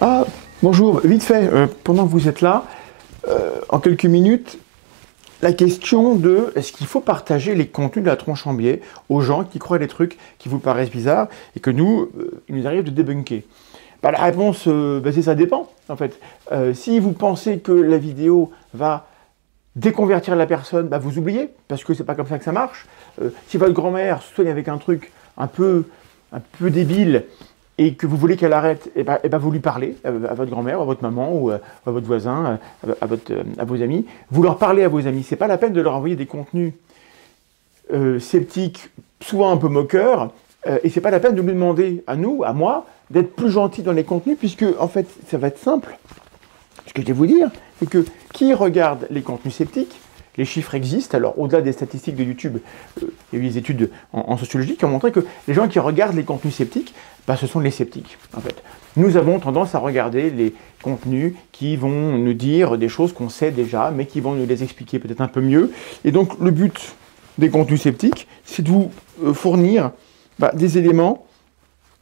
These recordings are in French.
Ah, bonjour, vite fait, pendant que vous êtes là, en quelques minutes, la question de est-ce qu'il faut partager les contenus de la tronche en biais aux gens qui croient des trucs qui vous paraissent bizarres et que nous, il nous arrive de débunker. Bah, la réponse, c'est ça dépend, en fait. Si vous pensez que la vidéo va déconvertir la personne, bah, vous oubliez, parce que c'est pas comme ça que ça marche. Si votre grand-mère soigne avec un truc un peu débile, et que vous voulez qu'elle arrête, et ben vous lui parlez à votre grand-mère, à votre maman, ou à votre voisin, à vos amis. Vous leur parlez à vos amis. C'est pas la peine de leur envoyer des contenus sceptiques, souvent un peu moqueurs, et c'est pas la peine de nous demander, à nous, à moi, d'être plus gentil dans les contenus, puisque, en fait, ça va être simple. Ce que je vais vous dire, c'est que qui regarde les contenus sceptiques, les chiffres existent. Alors, au-delà des statistiques de YouTube, il y a eu des études en sociologie qui ont montré que les gens qui regardent les contenus sceptiques, bah, ce sont les sceptiques, en fait. Nous avons tendance à regarder les contenus qui vont nous dire des choses qu'on sait déjà, mais qui vont nous les expliquer peut-être un peu mieux. Et donc, le but des contenus sceptiques, c'est de vous fournir des éléments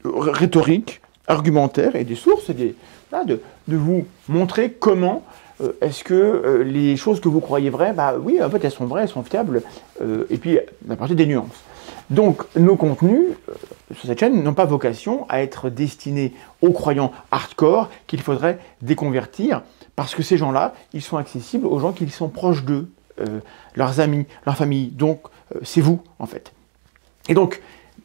rhétoriques, argumentaires et des sources, de vous montrer comment est-ce que les choses que vous croyez vraies, bah oui, en fait, elles sont vraies, elles sont fiables, et puis à partir des nuances. Donc, nos contenus sur cette chaîne n'ont pas vocation à être destinés aux croyants hardcore qu'il faudrait déconvertir, parce que ces gens-là, ils sont accessibles aux gens qui sont proches d'eux, leurs amis, leur famille. Donc, c'est vous, en fait. Et donc,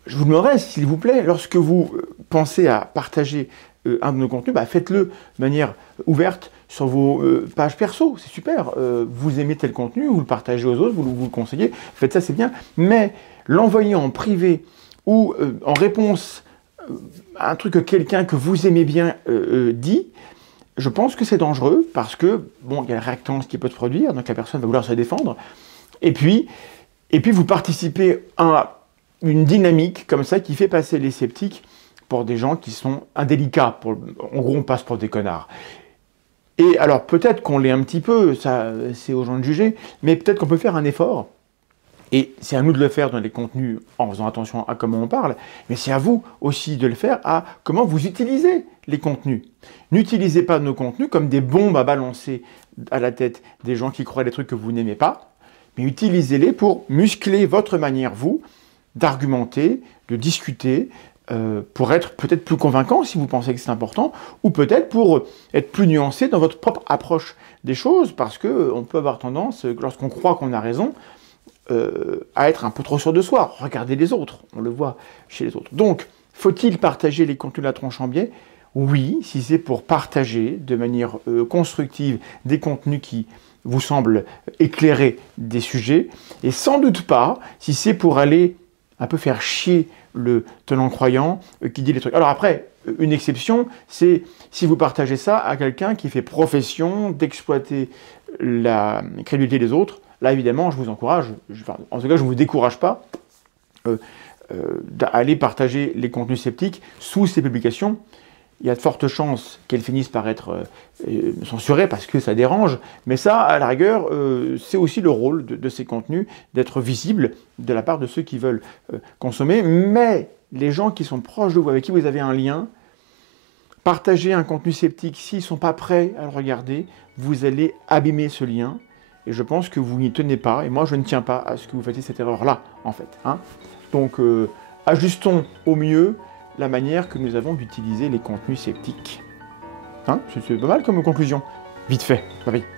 je vous demanderais, s'il vous plaît, lorsque vous pensez à partager un de nos contenus, faites-le de manière ouverte sur vos pages perso, c'est super. Vous aimez tel contenu, vous le partagez aux autres, vous le conseillez, faites ça, c'est bien. Mais l'envoyer en privé ou en réponse à un truc que quelqu'un que vous aimez bien dit, je pense que c'est dangereux parce que, bon, il y a la réactance qui peut se produire, donc la personne va vouloir se défendre. Et puis vous participez à une dynamique comme ça qui fait passer les sceptiques pour des gens qui sont indélicats. En gros, on passe pour des connards. Et alors, peut-être qu'on l'est un petit peu, ça, c'est aux gens de juger, mais peut-être qu'on peut faire un effort. Et c'est à nous de le faire dans les contenus en faisant attention à comment on parle, mais c'est à vous aussi de le faire à comment vous utilisez les contenus. N'utilisez pas nos contenus comme des bombes à balancer à la tête des gens qui croient des trucs que vous n'aimez pas, mais utilisez-les pour muscler votre manière, vous, d'argumenter, de discuter, pour être peut-être plus convaincant si vous pensez que c'est important, ou peut-être pour être plus nuancé dans votre propre approche des choses, parce qu'on peut avoir tendance, lorsqu'on croit qu'on a raison, à être un peu trop sûr de soi. Regardez les autres, on le voit chez les autres. Donc, faut-il partager les contenus de la tronche en biais? Oui, si c'est pour partager de manière constructive des contenus qui vous semblent éclairer des sujets, et sans doute pas si c'est pour aller un peu faire chier le tenant croyant qui dit les trucs. Alors après, une exception, c'est si vous partagez ça à quelqu'un qui fait profession d'exploiter la crédulité des autres. Là, évidemment, je vous encourage, en tout cas, je ne vous décourage pas d'aller partager les contenus sceptiques sous ces publications. Il y a de fortes chances qu'elles finissent par être censurées parce que ça dérange, mais ça, à la rigueur, c'est aussi le rôle de ces contenus, d'être visibles de la part de ceux qui veulent consommer, mais les gens qui sont proches de vous, avec qui vous avez un lien, partager un contenu sceptique, s'ils ne sont pas prêts à le regarder, vous allez abîmer ce lien, et je pense que vous n'y tenez pas, et moi je ne tiens pas à ce que vous fassiez cette erreur-là, en fait. Hein. Donc, ajustons au mieux la manière que nous avons d'utiliser les contenus sceptiques. Hein, c'est pas mal comme conclusion. Vite fait. Bye bye.